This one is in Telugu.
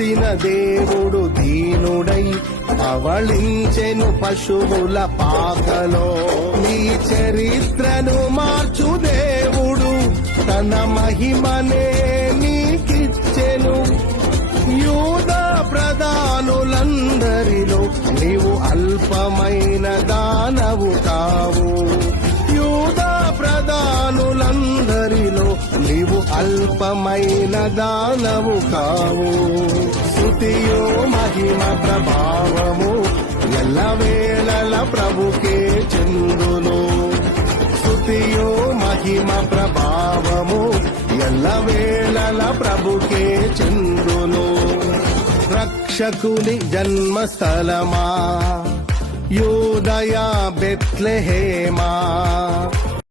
చేసిన దేవుడు దీనుడై అవళించెను పశువుల పాకలో. నీ చరిత్రను మార్చు దేవుడు తన మహిమనే నీకిచ్చెను. యూద ప్రధానులందరిలో నీవు అల్పమైనదా? అల్పమైన దానవు కావు. శృతియో మహిమ ప్రభావము ఎల్లవేళల ప్రభుకే చందును. స్థుతియో మహిమ ప్రభావము ఎల్లవేళల ప్రభుకే చందును. రక్షకుని జన్మస్థలమా? యూదయ బెత్లెహేమా?